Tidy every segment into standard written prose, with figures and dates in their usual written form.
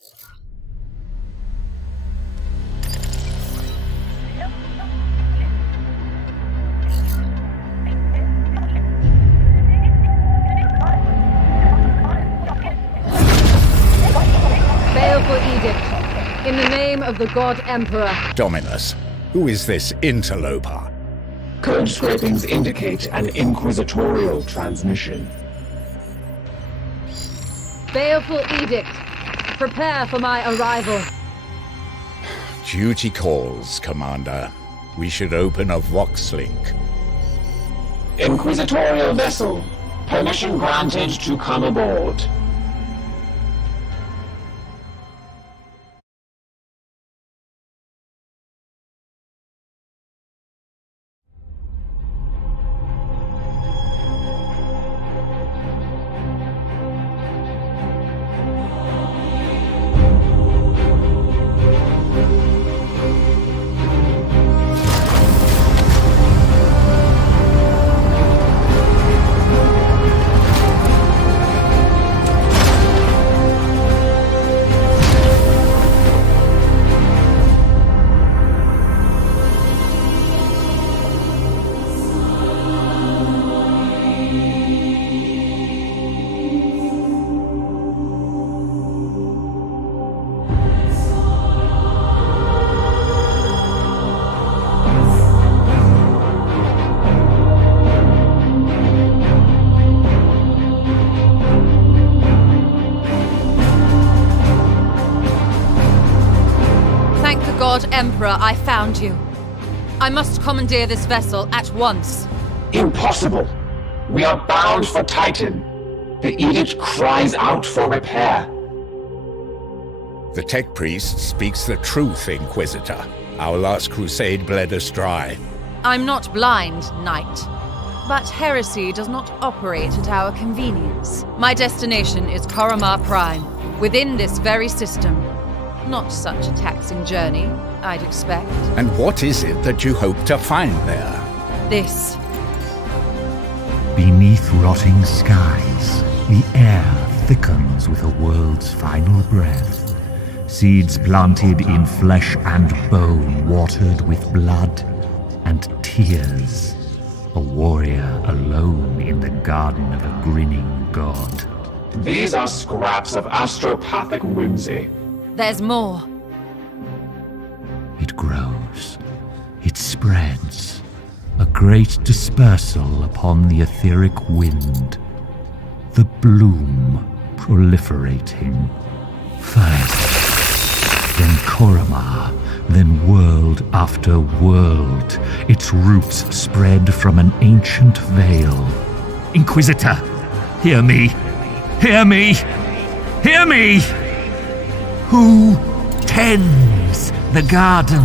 Baleful edict. In the name of the God Emperor. Dominus, who is this interloper? Code scrapings indicate an inquisitorial transmission. Baleful edict. Prepare for my arrival. Duty calls, Commander. We should open a Vox link. Inquisitorial vessel. Permission granted to come aboard. God Emperor, I found you. I must commandeer this vessel at once. Impossible! We are bound for Titan. The edict cries out for repair. The Tech Priest speaks the truth, Inquisitor. Our last crusade bled us dry. I'm not blind, Knight. But heresy does not operate at our convenience. My destination is Koromar Prime, within this very system. Not such a taxing journey, I'd expect. And what is it that you hope to find there? This. Beneath rotting skies, the air thickens with a world's final breath. Seeds planted in flesh and bone, watered with blood and tears. A warrior alone in the garden of a grinning god. These are scraps of astropathic whimsy. There's more. It grows. It spreads. A great dispersal upon the etheric wind. The bloom proliferating. First, then Koromar, then world after world. Its roots spread from an ancient veil. Inquisitor, hear me! Hear me! Hear me! Who tends the garden?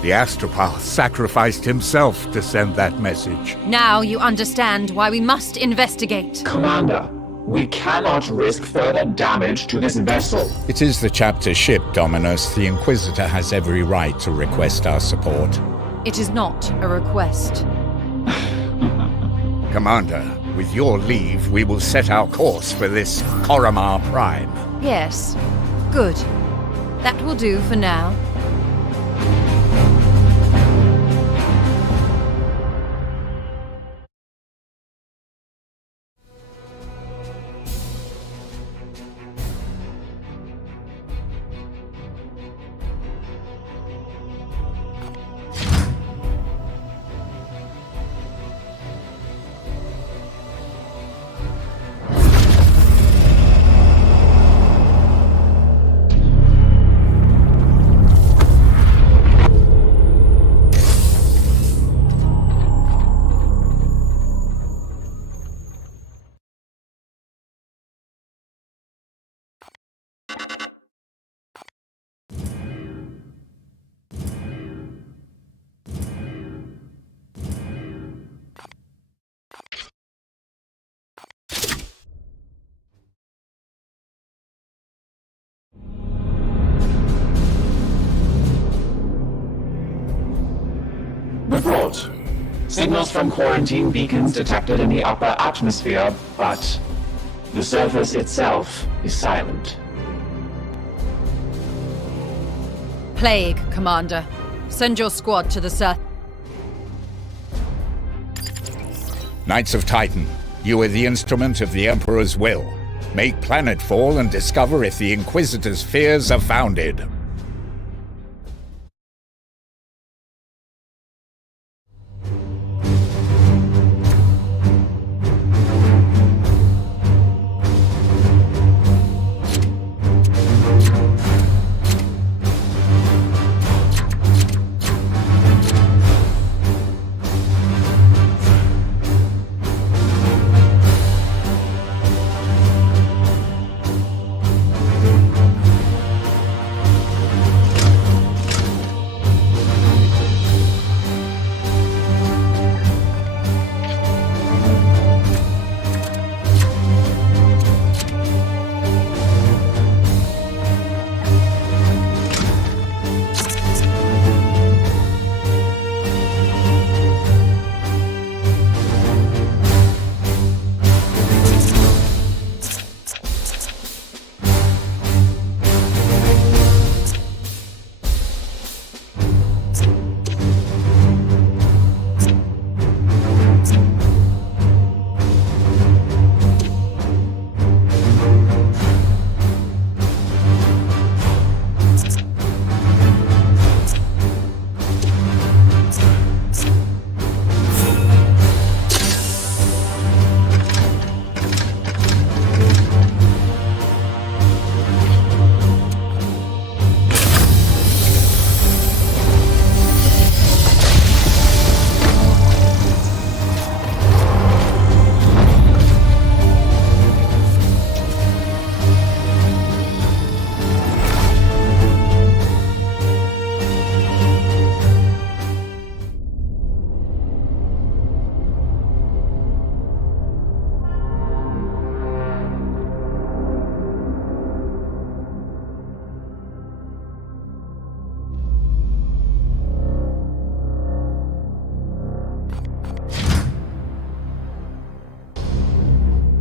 The Astropath sacrificed himself to send that message. Now you understand why we must investigate. Commander, we cannot risk further damage to this vessel. It is the chapter ship, Dominus. The Inquisitor has every right to request our support. It is not a request. Commander, with your leave, we will set our course for this Koromar Prime. Yes. Good. That will do for now. Report. Signals from quarantine beacons detected in the upper atmosphere, but The surface itself is silent. Plague, Commander. Send your squad to the surface. Knights of Titan, you are the instrument of the Emperor's will. Make planetfall and discover if the Inquisitor's fears are founded.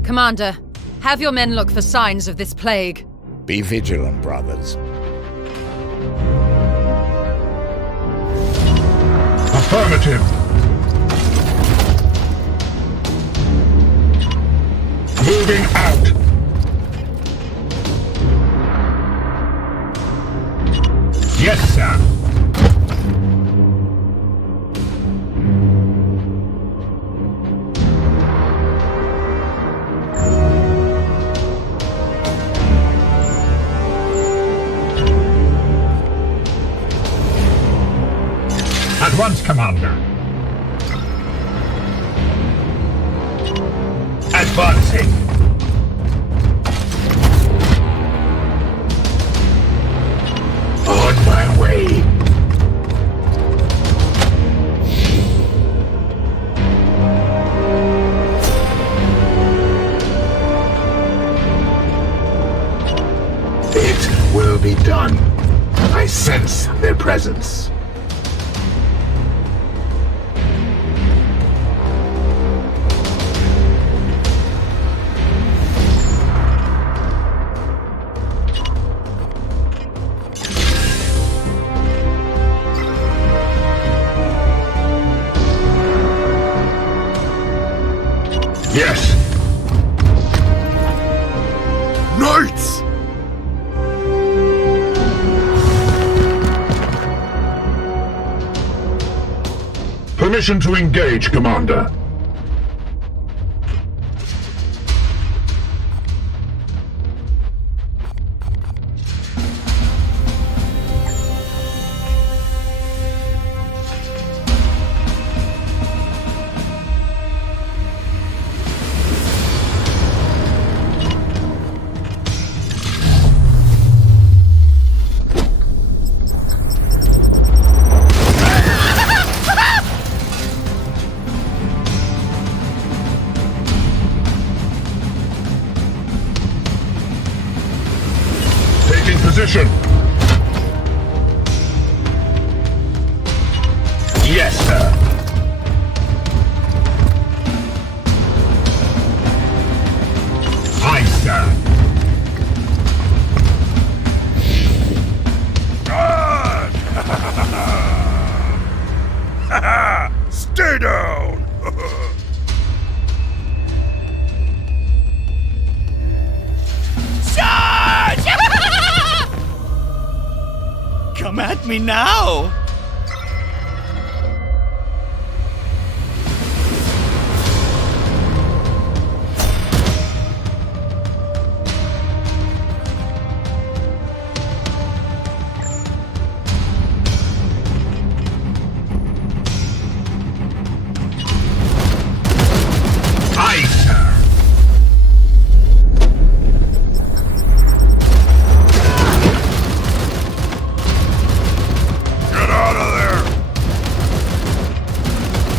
Commander, have your men look for signs of this plague. Be vigilant, brothers. Affirmative. Moving out. Yes, sir. At once, Commander. Advancing. On my way. It will be done. I sense their presence. Yes. Knights! Permission to engage, Commander. Position. Yes, sir. I me now!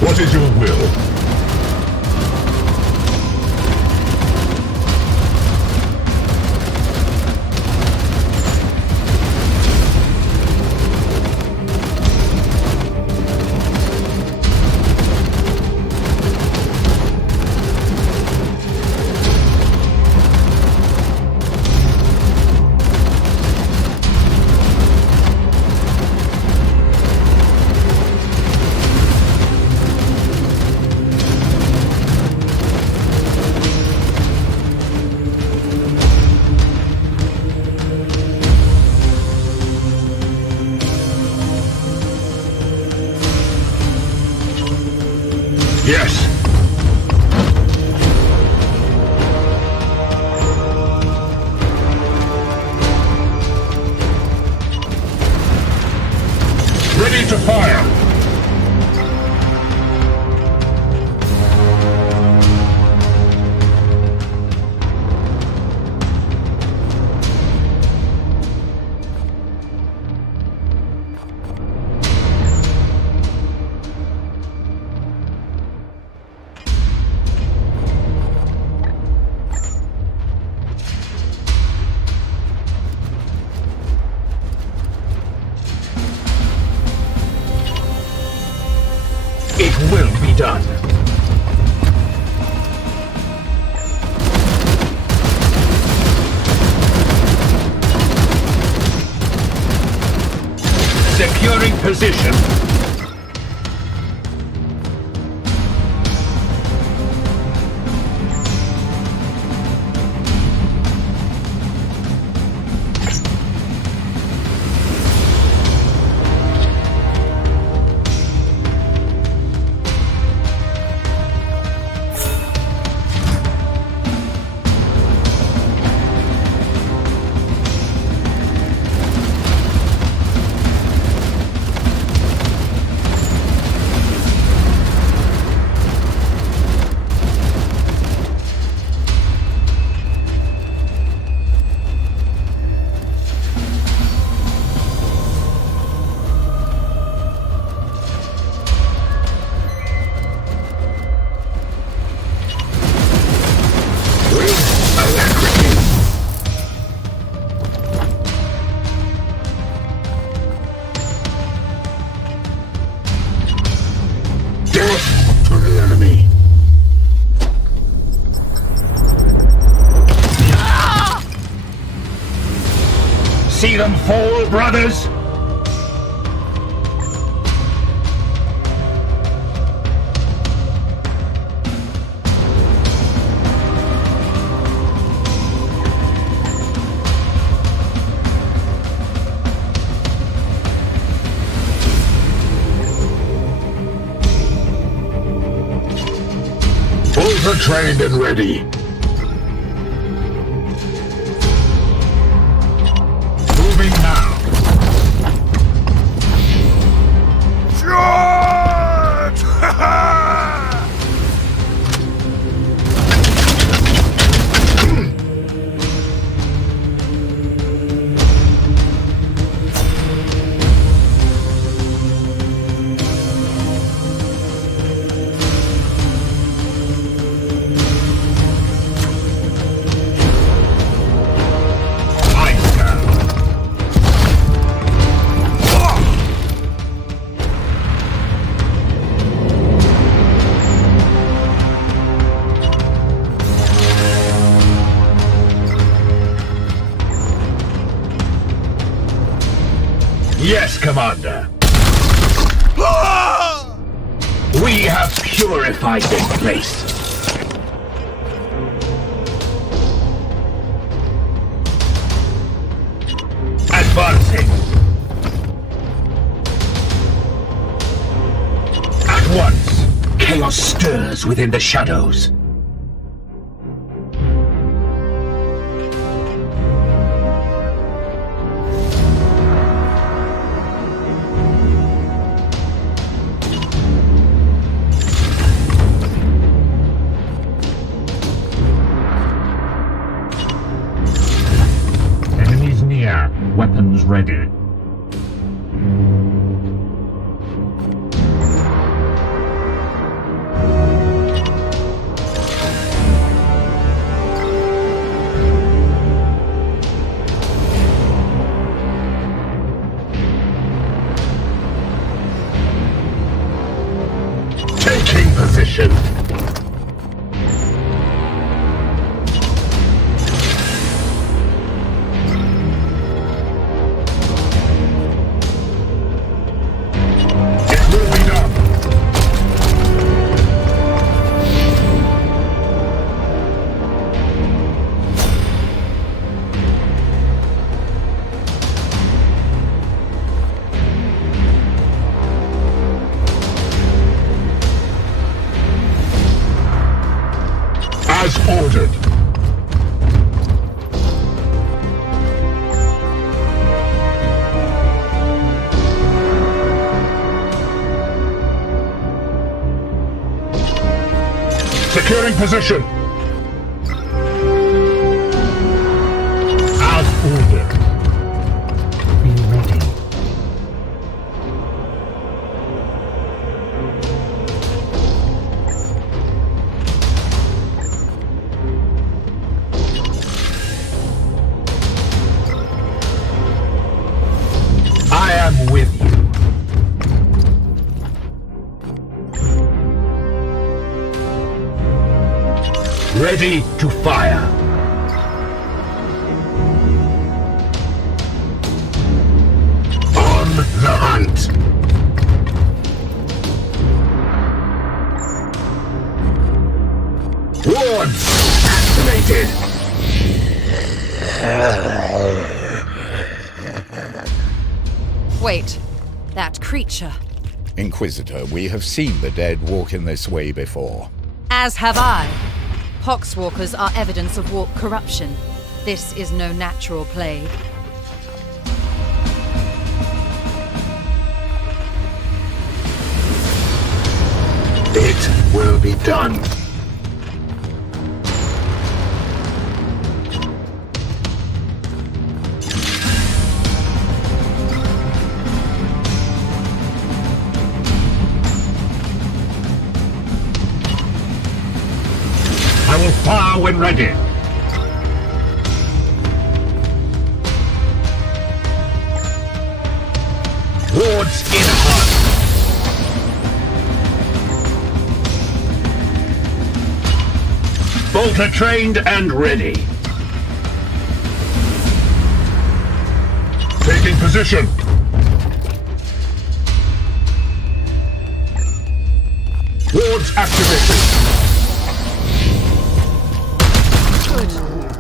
What is your will? Yes. Ready to fire. It will be done. Securing position. Death to the enemy! See them fall, brothers? Overtrained and ready. Moving now. Charge! Yes, Commander. We have purified this place. Advancing. stirs within the shadows. Enemies near. Weapons ready. Taking position. Get moving up. As ordered. Securing position. As ordered. Be ready. I am with you. Ready to fire. On the hunt. Wards activated. Wait, that creature. Inquisitor, we have seen the dead walk in this way before. As have I. Poxwalkers are evidence of warp corruption. This is no natural plague. It will be done. I will fire when ready. Wards in hunt. Bolter trained and ready. Taking position. Wards activated.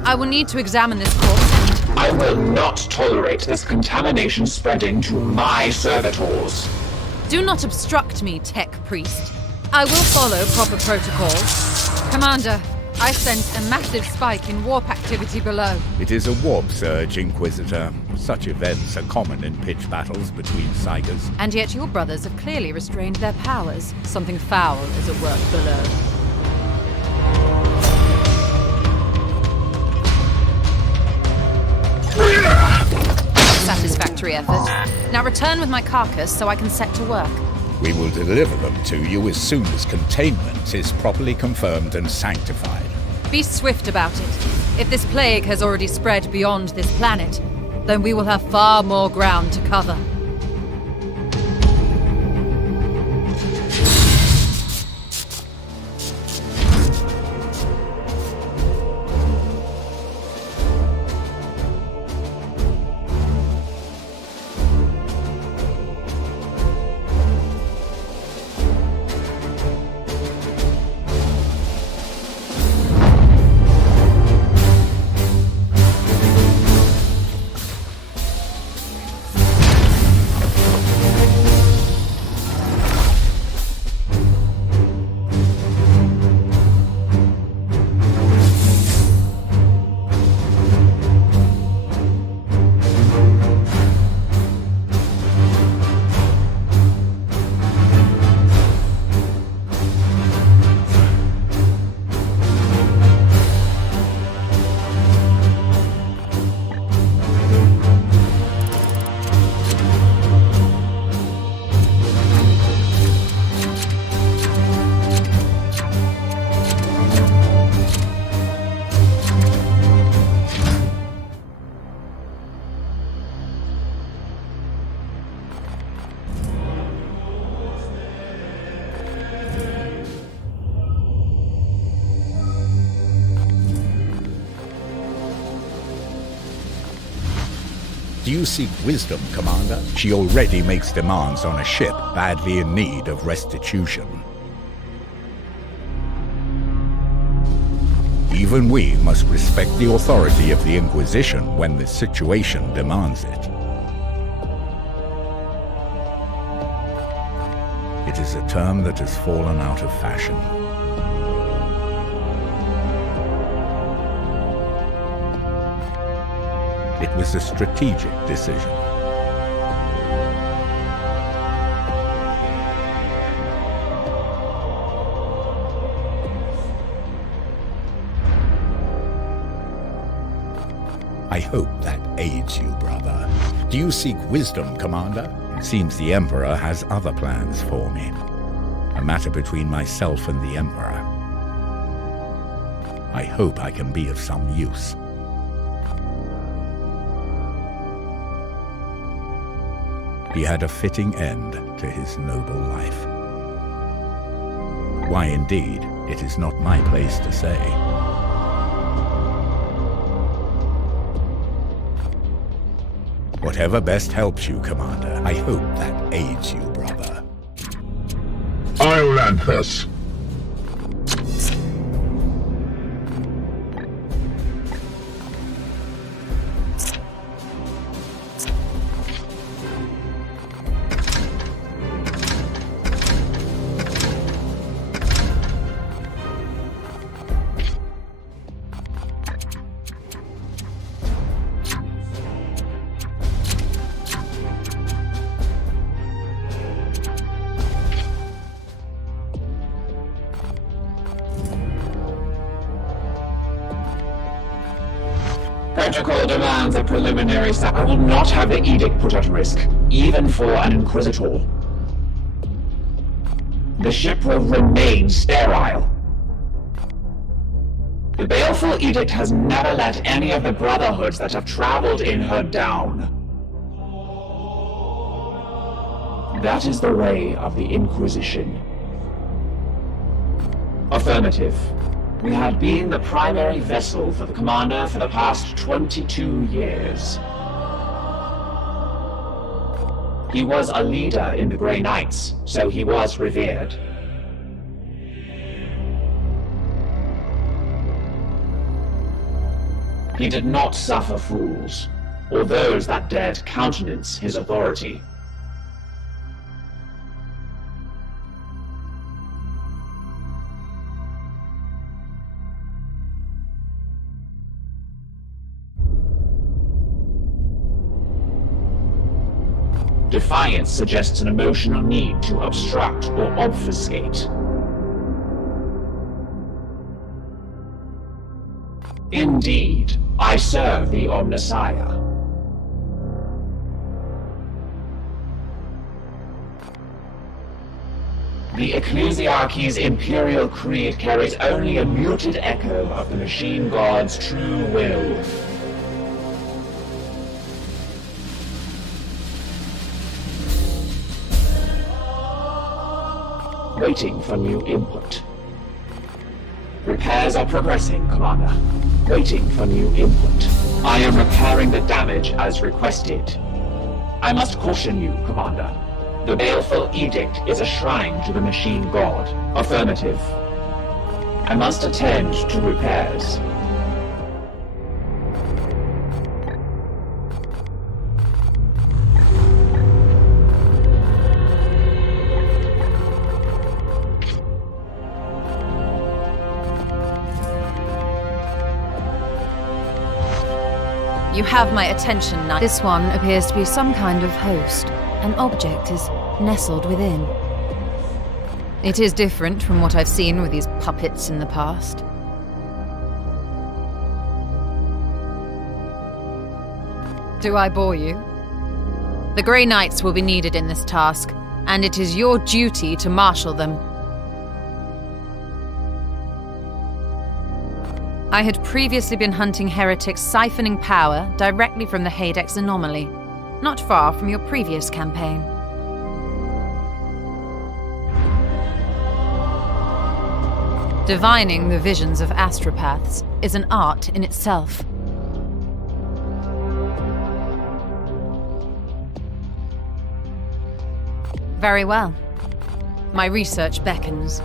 I will need to examine this corpse and... I will not tolerate this contamination spreading to my servitors. Do not obstruct me, tech priest. I will follow proper protocols. Commander, I sense a massive spike in warp activity below. It is a warp surge, Inquisitor. Such events are common in pitch battles between Psykers. And yet your brothers have clearly restrained their powers. Something foul is at work below. Satisfactory effort. Now return with my carcass so I can set to work. We will deliver them to you as soon as containment is properly confirmed and sanctified. Be swift about it. If this plague has already spread beyond this planet, then we will have far more ground to cover. Do you seek wisdom, Commander? She already makes demands on a ship badly in need of restitution. Even we must respect the authority of the Inquisition when the situation demands it. It is a term that has fallen out of fashion. It was a strategic decision. I hope that aids you, brother. Do you seek wisdom, Commander? It seems the Emperor has other plans for me. A matter between myself and the Emperor. I hope I can be of some use. He had a fitting end to his noble life. Why indeed, it is not my place to say. Whatever best helps you, Commander, I hope that aids you, brother. I'll land first. Protocol demands a preliminary I will not have the edict put at risk, even for an Inquisitor. The ship will remain sterile. The baleful edict has never let any of the brotherhoods that have traveled in her down. That is the way of the Inquisition. Affirmative. We had been the primary vessel for the Commander for the past 22 years. He was a leader in the Grey Knights, so he was revered. He did not suffer fools, or those that dared countenance his authority. Defiance suggests an emotional need to obstruct or obfuscate. Indeed, I serve the Omnissiah. The Ecclesiarchy's Imperial Creed carries only a muted echo of the Machine God's true will. Waiting for new input. Repairs are progressing, Commander. Waiting for new input. I am repairing the damage as requested. I must caution you, Commander. The baleful edict is a shrine to the Machine God. Affirmative. I must attend to repairs. You have my attention, Knight. This one appears to be some kind of host. An object is nestled within. It is different from what I've seen with these puppets in the past. Do I bore you? The Grey Knights will be needed in this task, and it is your duty to marshal them. I had previously been hunting heretics siphoning power directly from the Hadex anomaly, not far from your previous campaign. Divining the visions of astropaths is an art in itself. Very well. My research beckons.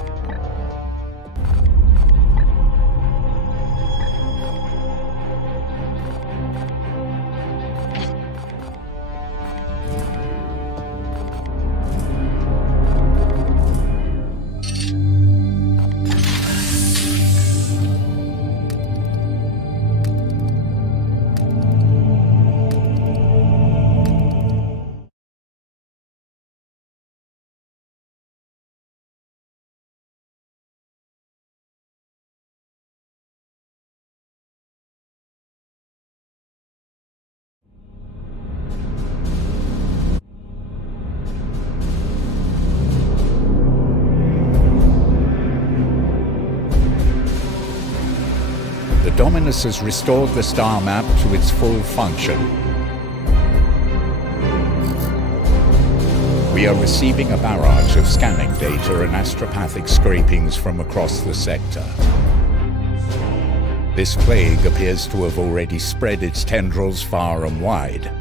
The Dominus has restored the star map to its full function. We are receiving a barrage of scanning data and astropathic scrapings from across the sector. This plague appears to have already spread its tendrils far and wide.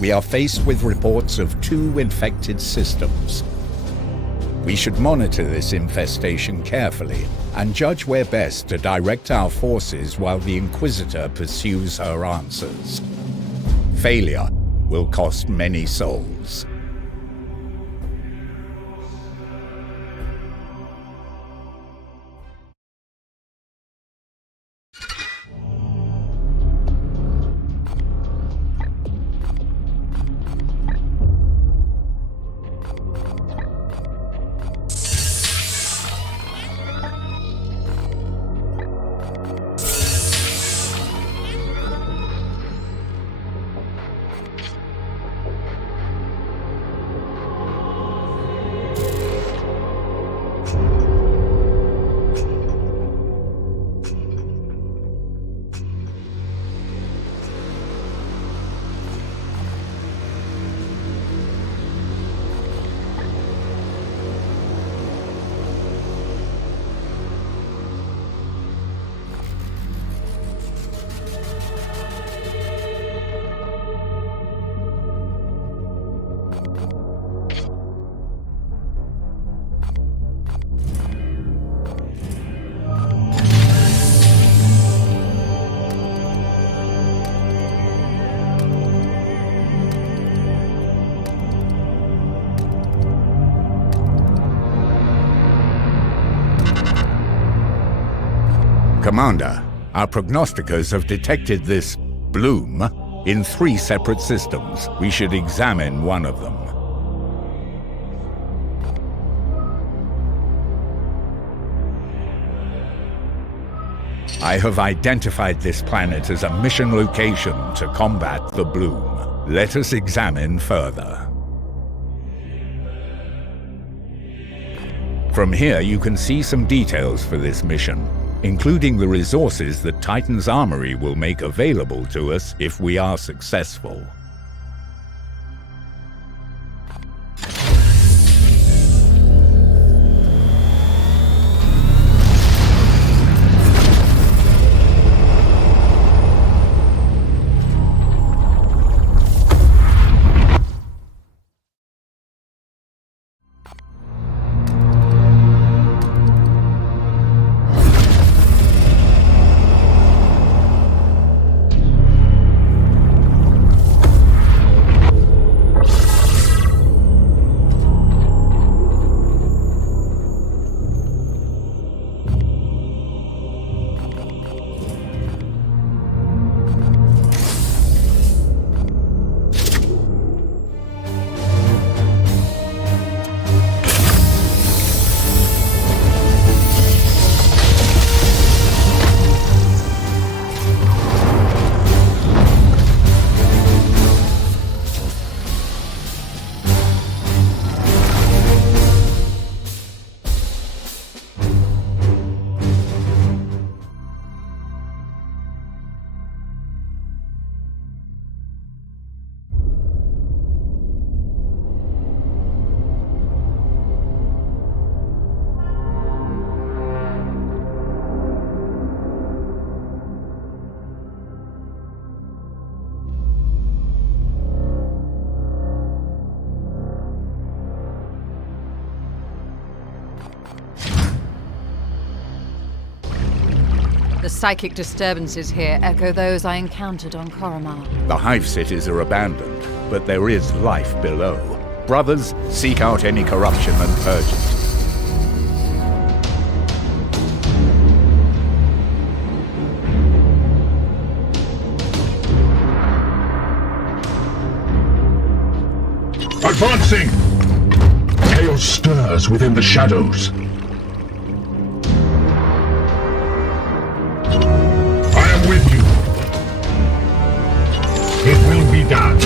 We are faced with reports of 2 infected systems. We should monitor this infestation carefully and judge where best to direct our forces while the Inquisitor pursues her answers. Failure will cost many souls. Commander, our prognosticators have detected this bloom in 3 separate systems. We should examine one of them. I have identified this planet as a mission location to combat the bloom. Let us examine further. From here you can see some details for this mission, including the resources that Titan's Armory will make available to us if we are successful. psychic disturbances here echo those I encountered on Koromar. The hive cities are abandoned, but there is life below. Brothers, seek out any corruption and purge it. Advancing! Chaos stirs within the shadows. I am with you. It will be done.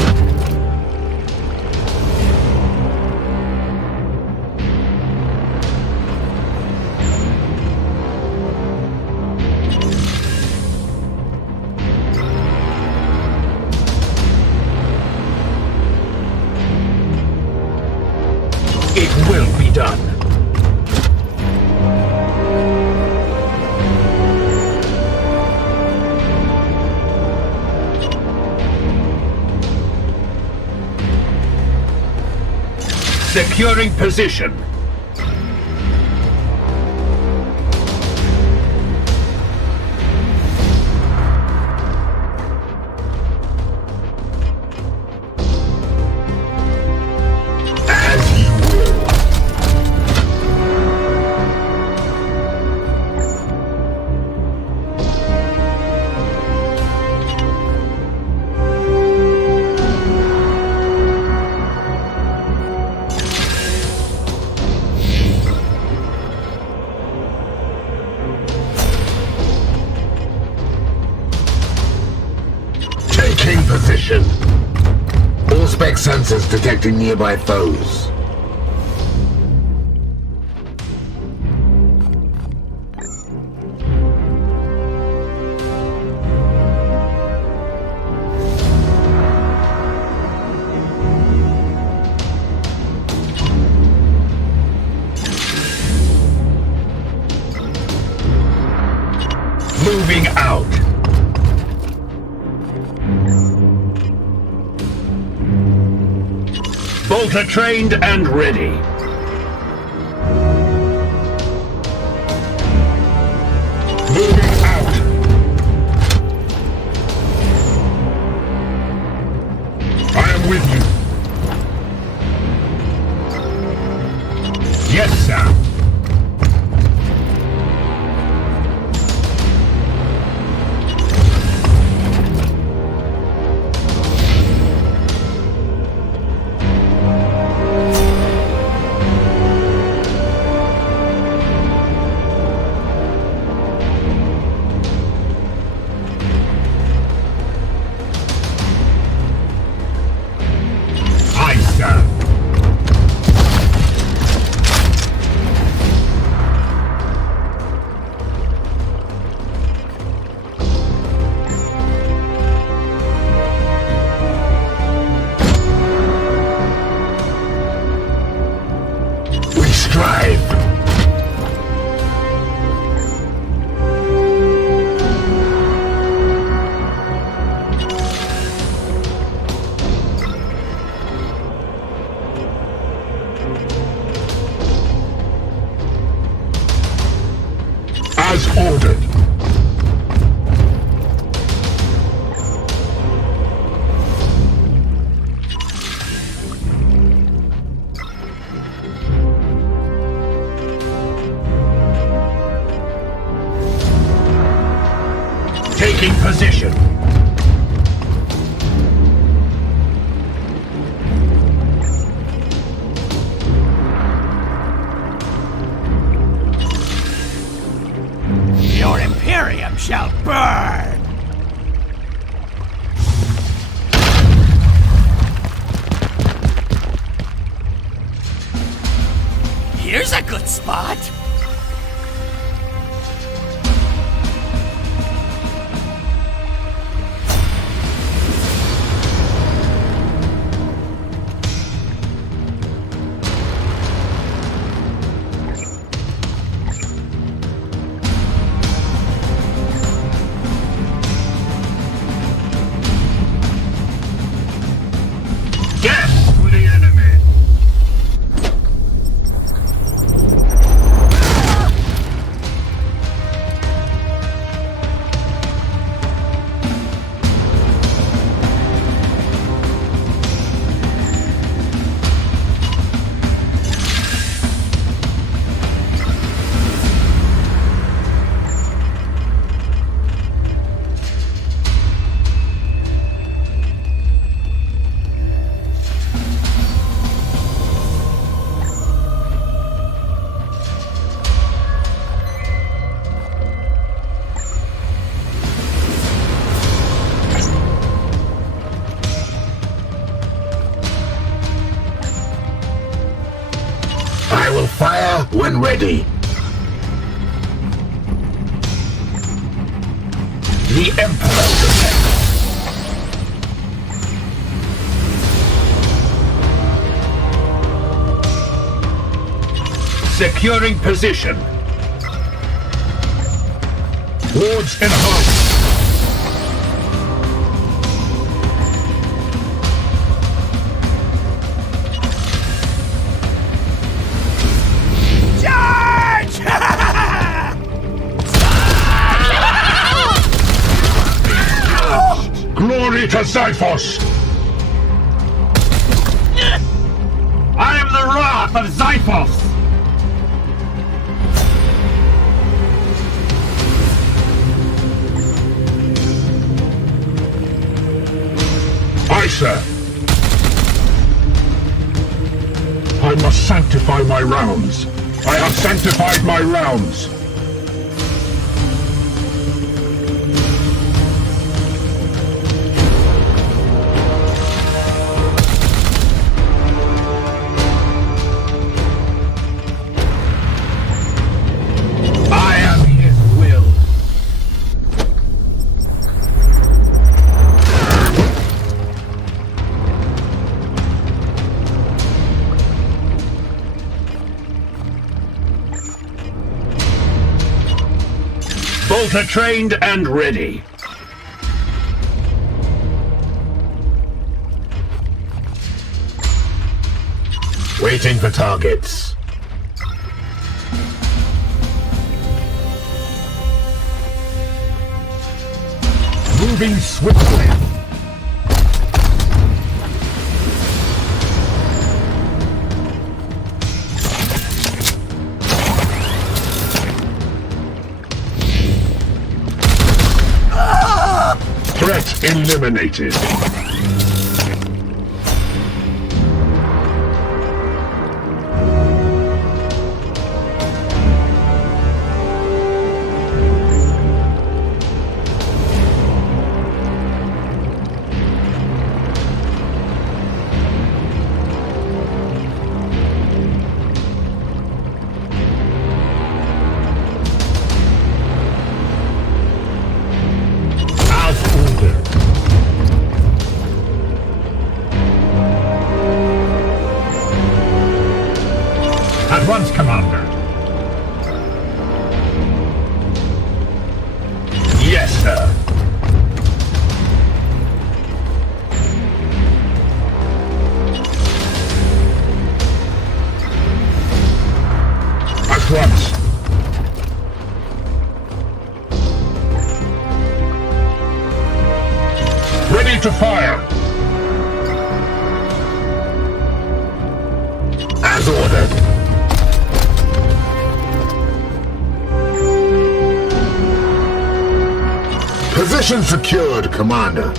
It will be done. Securing position. As you will. Taking position. All spec sensors detecting nearby foes. Moving out. Bolter trained and ready. Moving out. I am with you. Yes, sir. Aye, sir. We strive. As ordered. Taking position. Your Imperium shall burn! Here's a good spot! Death to the enemy! when ready. The Emperor protects. Securing position. Wards enhanced. Glory to Xiphos! I am the wrath of Xiphos! Aye, sir. I must sanctify my rounds. I have sanctified my rounds. I am his will. Bolter trained and ready. Waiting for targets. Moving swiftly. Threat eliminated. At once, Commander. Yes, sir. At once. Ready to fire. As ordered. Position secured, Commander.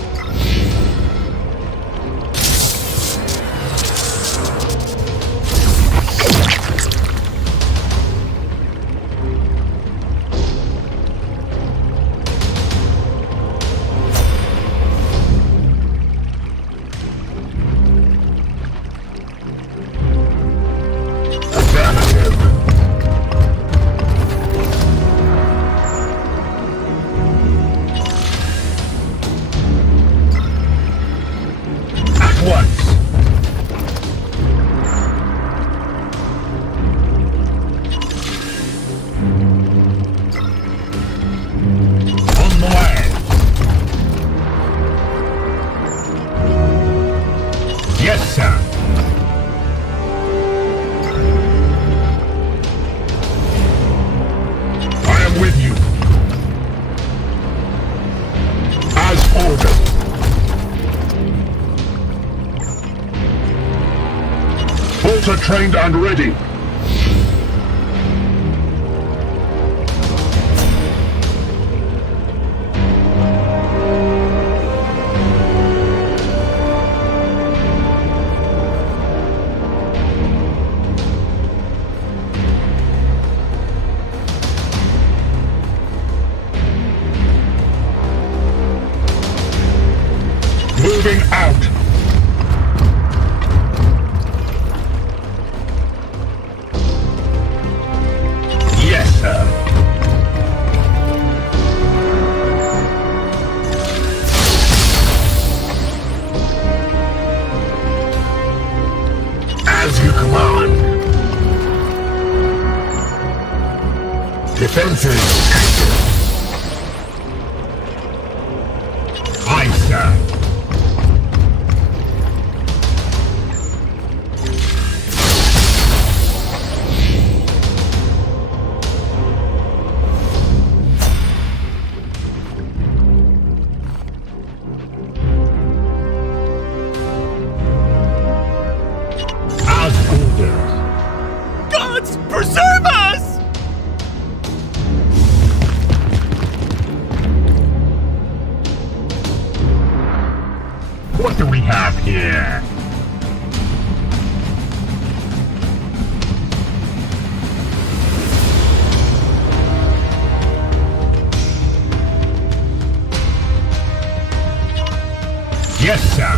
Affirmative. Once. On the way. Yes, sir. I am with you. As ordered. Bolter trained and ready. Moving out. Sensors active. Aye, sir. As ordered. Gods preserve us! What do we have here? Yes, sir.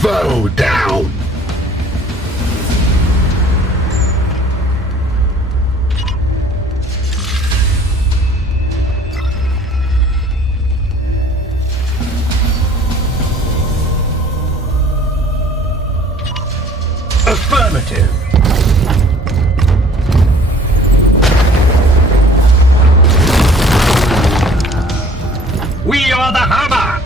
Foe down! Affirmative. We are the hammer!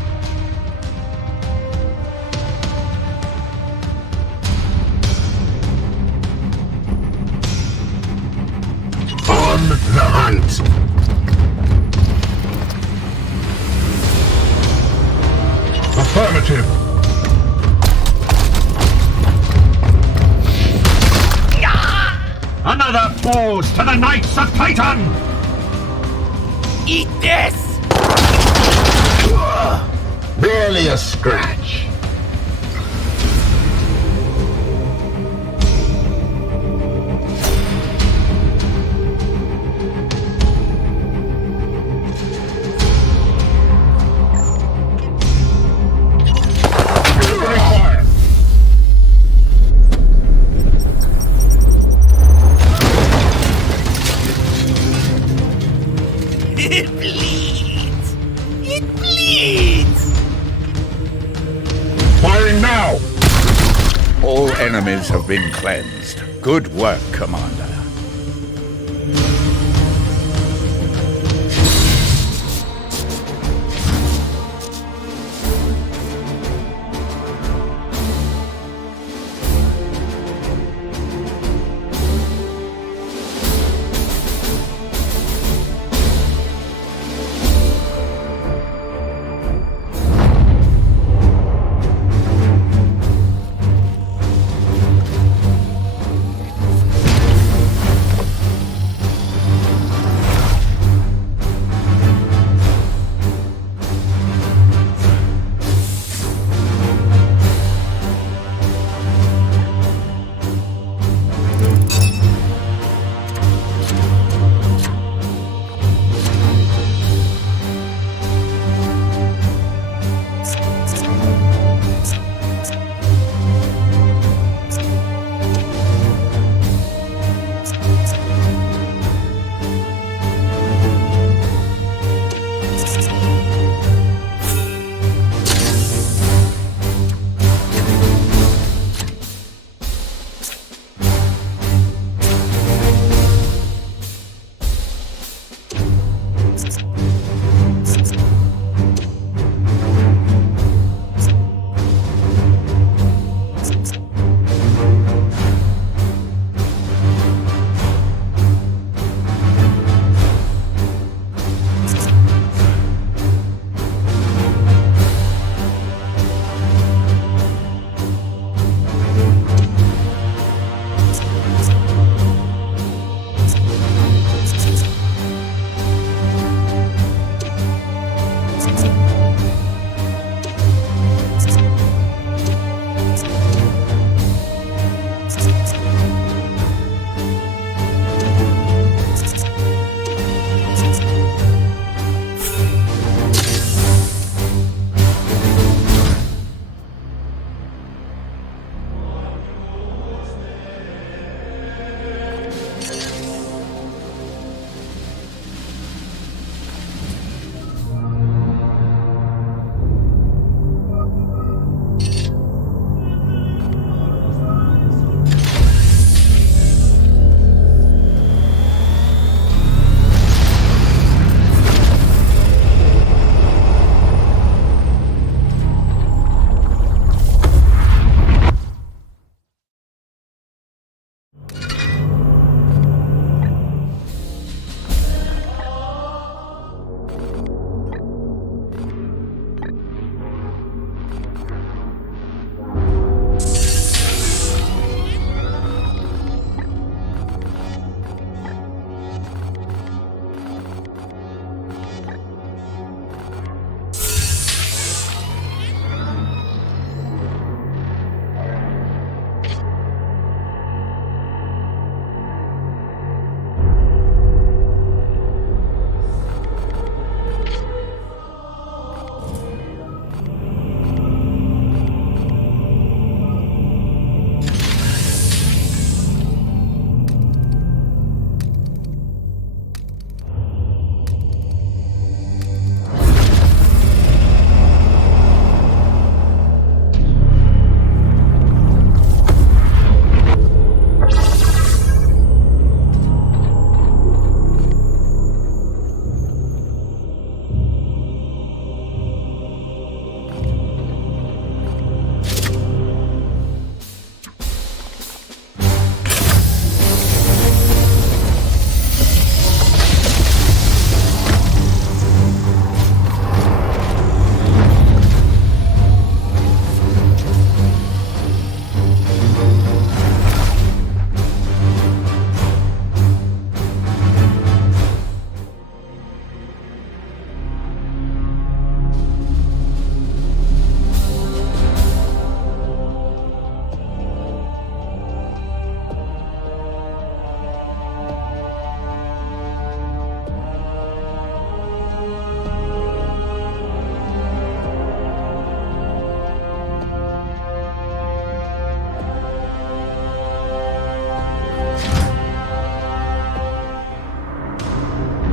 On the hunt! Affirmative! Another falls to the Knights of Titan! Eat this! Barely a scratch. It bleeds! It bleeds! Firing now! All enemies have been cleansed. Good work, Commander.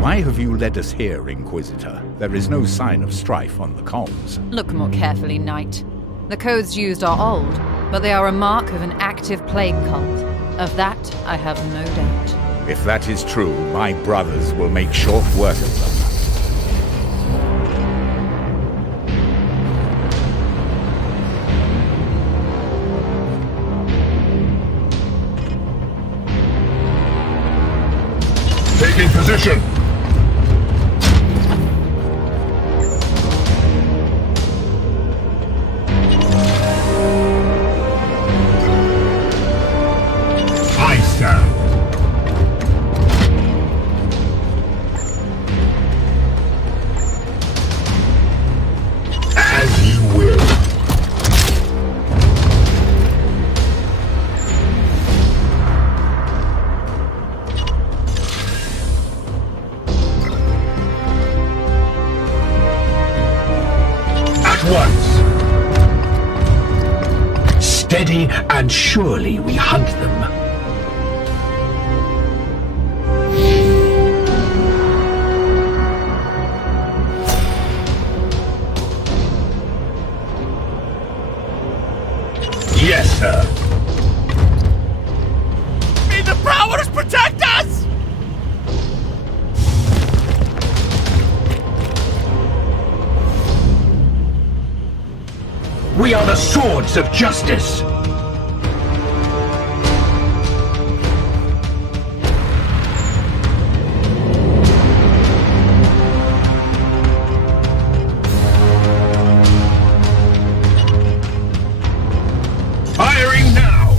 Why have you led us here, Inquisitor? There is no sign of strife on the comms. Look more carefully, Knight. The codes used are old, but they are a mark of an active plague cult. Of that, I have no doubt. If that is true, my brothers will make short work of them. Taking position! I stand. As you will. At once. Steady and surely we hunt them. Yes, sir. May the powers protect us! We are the swords of justice. Firing now!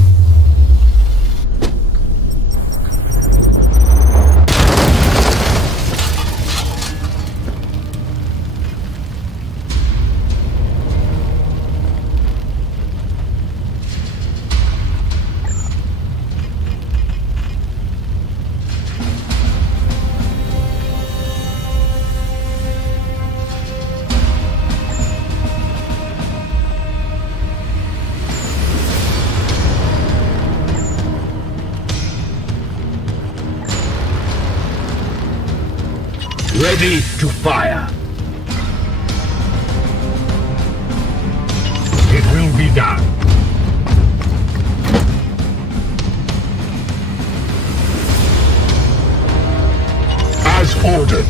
Ready to fire. It will be done. As ordered.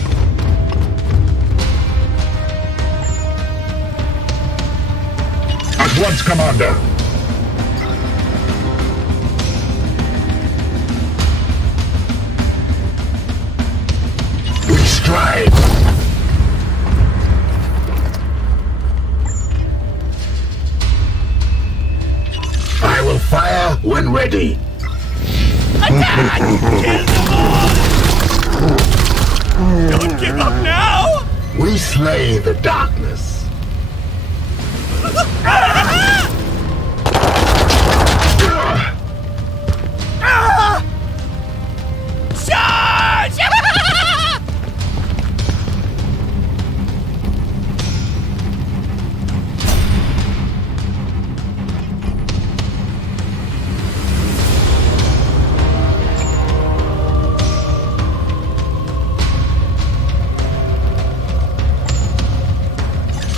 At once, Commander. We strive. I will fire when ready. Attack! Kill them all! Don't give up now! We slay the darkness. Charge!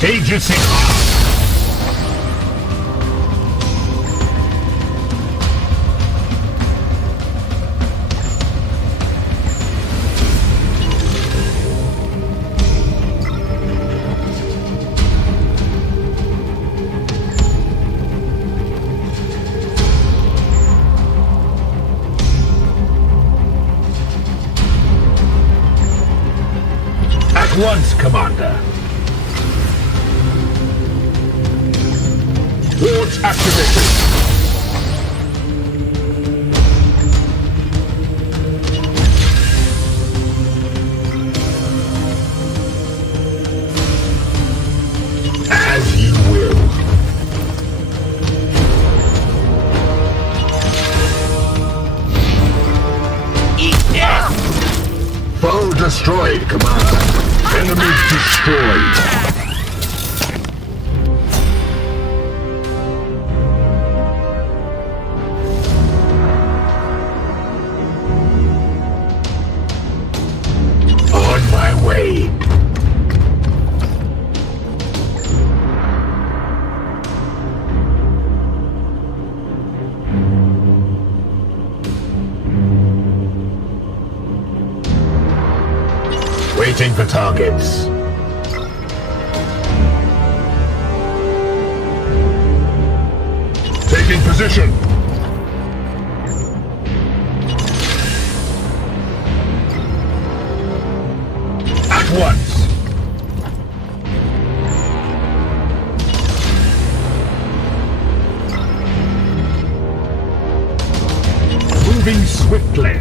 Aegis in At once, Commander. Wards activated. As you will. Eat this! Foe destroyed, Commander. Enemies destroyed. Waiting for targets. Taking position. At once. Moving swiftly.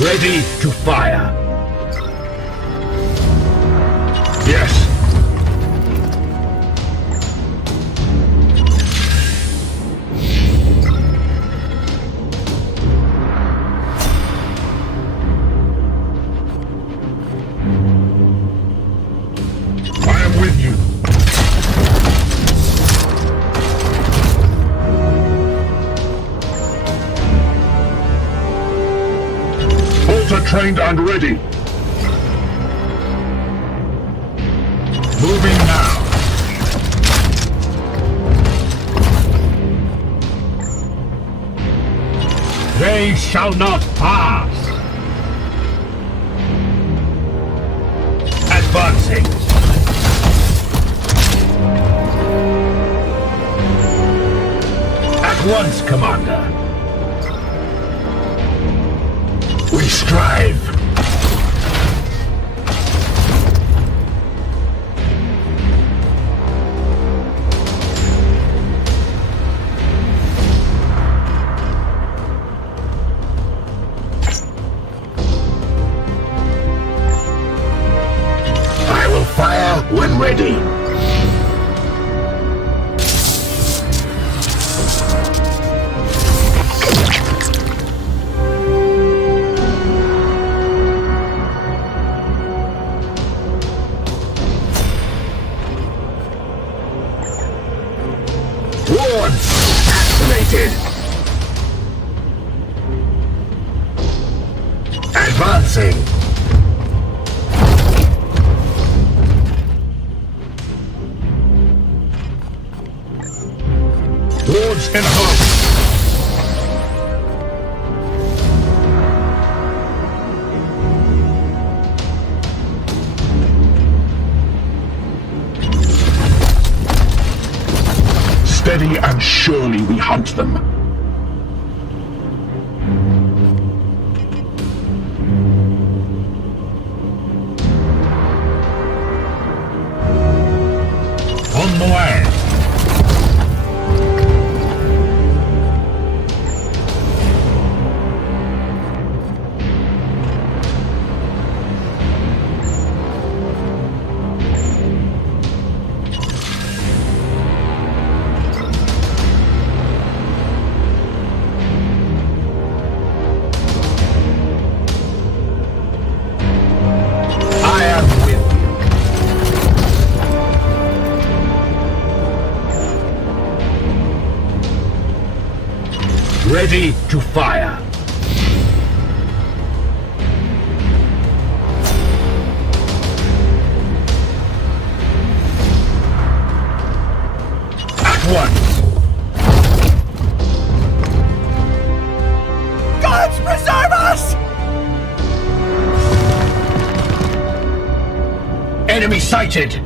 Ready to fire. Yes. I am with you. Trained and ready. Moving now. They shall not pass. Advancing. At once, Commander. We strive. I will fire when ready. Activated. Advancing. Wards in hope. Steady and surely we hunt them. On the way. Ready to fire. At once. Gods preserve us! Enemy sighted.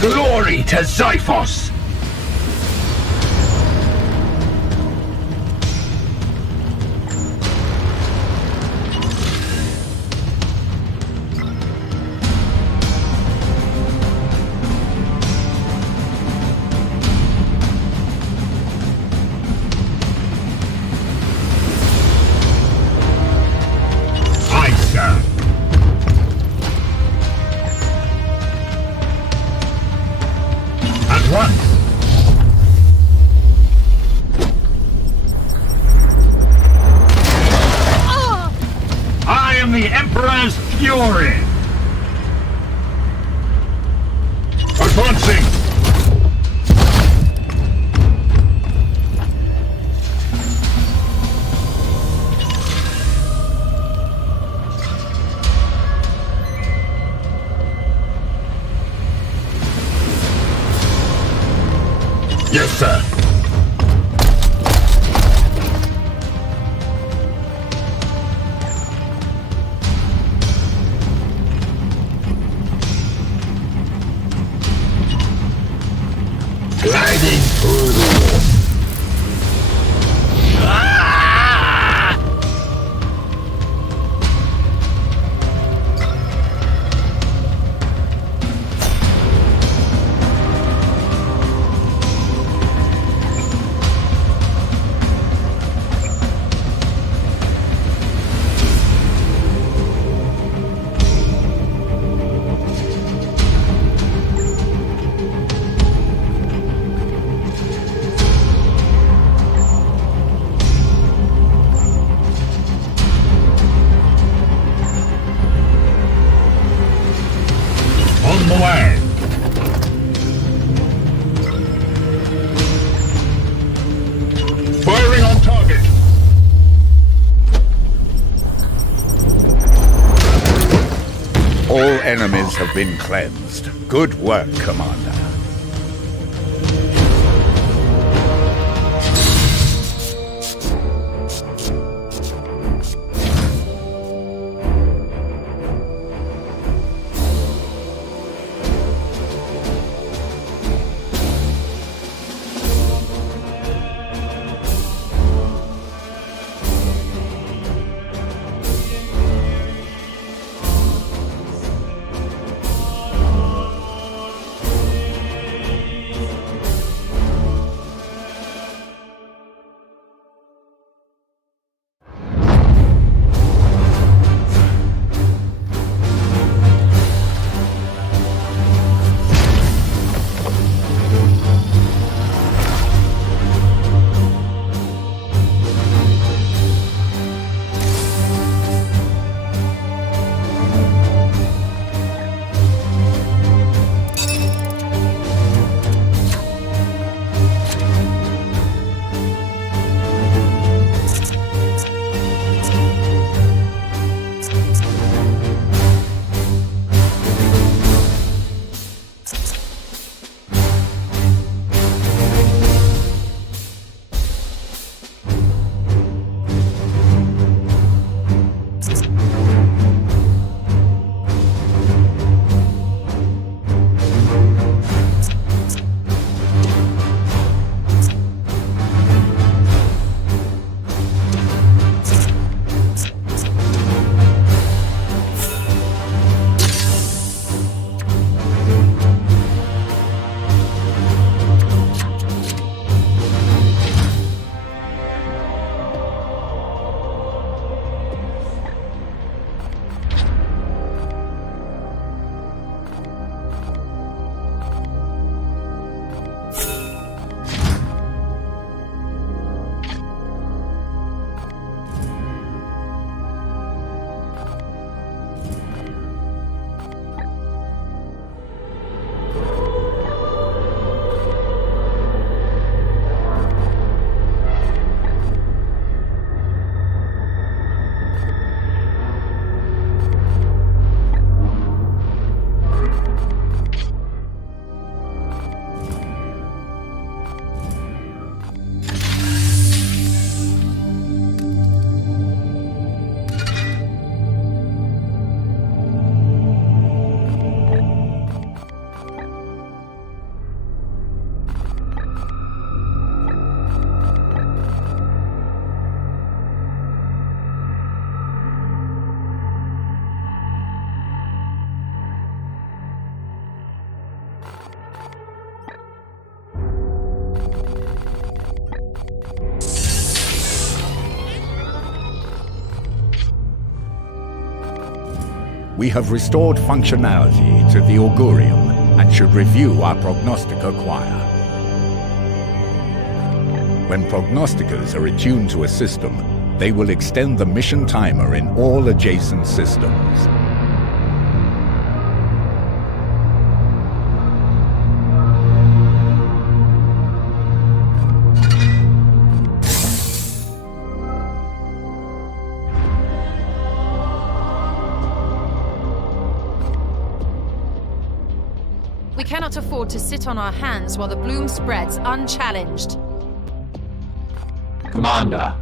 Glory to Xiphos! Aye, sir. At once. I am the Emperor's fury. Advancing. Yes, sir. Gliding through the wall. On the way. Firing on target. All enemies have been cleansed. Good work, Commander. We have restored functionality to the Augurium and should review our Prognostica choir. When Prognosticas are attuned to a system, they will extend the mission timer in all adjacent systems. We cannot afford to sit on our hands while the bloom spreads unchallenged. Commander.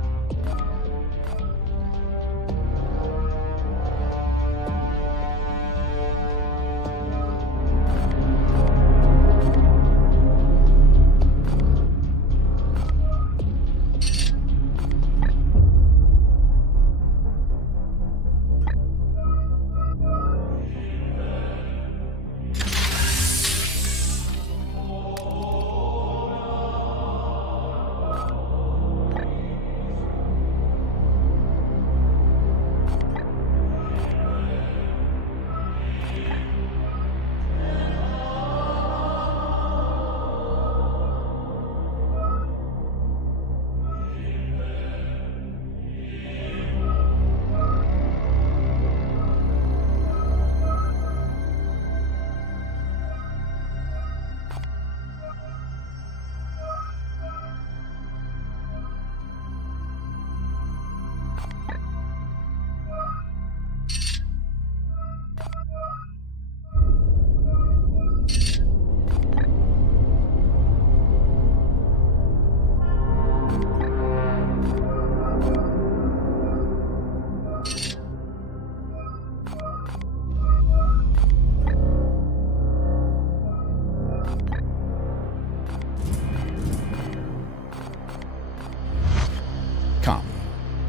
Come,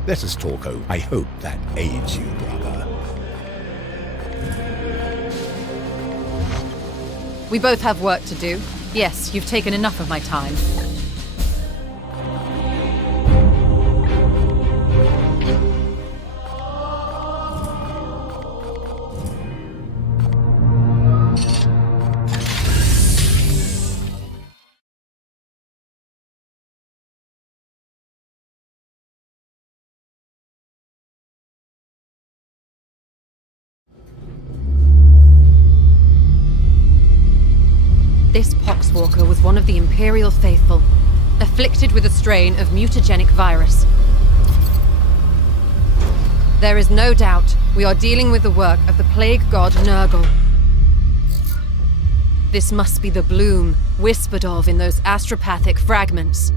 let us talk over. I hope that aids you, brother. We both have work to do. Yes, you've taken enough of my time. This Poxwalker was one of the Imperial Faithful, afflicted with a strain of mutagenic virus. There is no doubt we are dealing with the work of the plague god Nurgle. This must be the bloom whispered of in those astropathic fragments.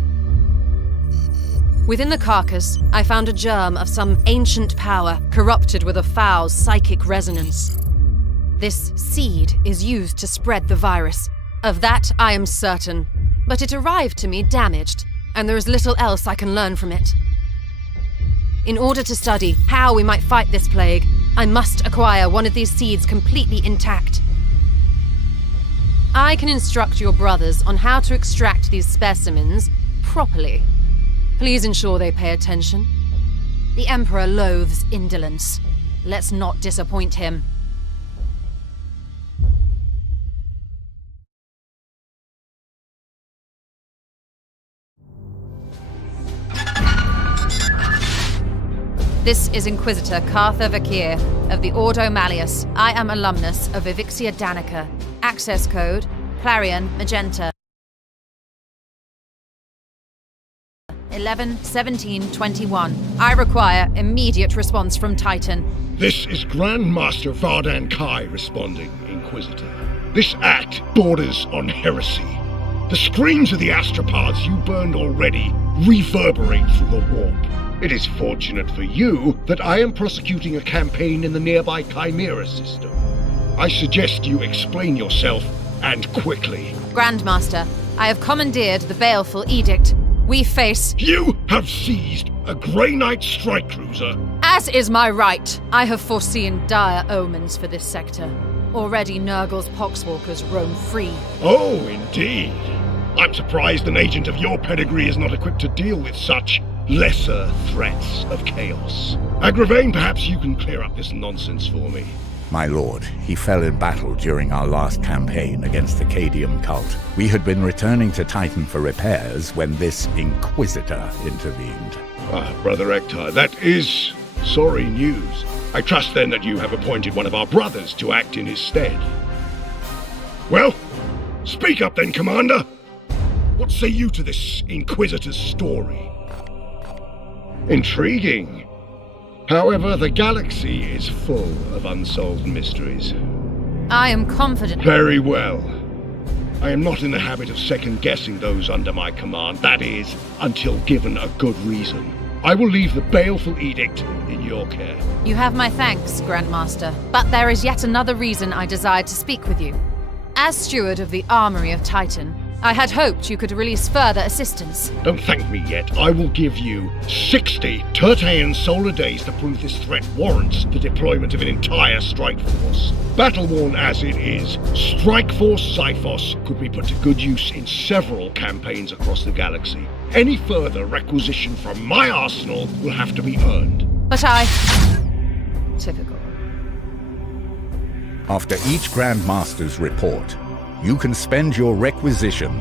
Within the carcass, I found a germ of some ancient power corrupted with a foul psychic resonance. This seed is used to spread the virus. Of that, I am certain. But it arrived to me damaged, and there is little else I can learn from it. In order to study how we might fight this plague, I must acquire one of these seeds completely intact. I can instruct your brothers on how to extract these specimens properly. Please ensure they pay attention. The Emperor loathes indolence. Let's not disappoint him. This is Inquisitor Cartha Vakir of the Ordo Malleus. I am alumnus of Vivixia Danica. Access code, Clarion Magenta. 11-17-21. I require immediate response from Titan. This is Grandmaster Vardan Kai responding, Inquisitor. This act borders on heresy. The screams of the astropods you burned already reverberate through the warp. It is fortunate for you that I am prosecuting a campaign in the nearby Chimera system. I suggest you explain yourself, and quickly. Grandmaster, I have commandeered the baleful edict. We face... You have seized a Grey Knight strike cruiser. As is my right. I have foreseen dire omens for this sector. Already Nurgle's Poxwalkers roam free. Oh, indeed. I'm surprised an agent of your pedigree is not equipped to deal with such lesser threats of chaos. Agravain, perhaps you can clear up this nonsense for me. My lord, he fell in battle during our last campaign against the Cadium cult. We had been returning to Titan for repairs when this Inquisitor intervened. Ah, Brother Ektar, that is sorry news. I trust then that you have appointed one of our brothers to act in his stead. Well, speak up then, Commander. What say you to this Inquisitor's story? Intriguing. However, the galaxy is full of unsolved mysteries. I am confident. Very well. I am not in the habit of second-guessing those under my command, that is, until given a good reason. I will leave the baleful edict in your care. You have my thanks, Grandmaster. But there is yet another reason I desired to speak with you. As steward of the Armory of Titan, I had hoped you could release further assistance. Don't thank me yet. I will give you 60 Tertean solar days to prove this threat warrants the deployment of an entire strike force. Battle-worn as it is, Strike Force Xiphos could be put to good use in several campaigns across the galaxy. Any further requisition from my arsenal will have to be earned. But Typical. After each Grand Master's report, you can spend your requisition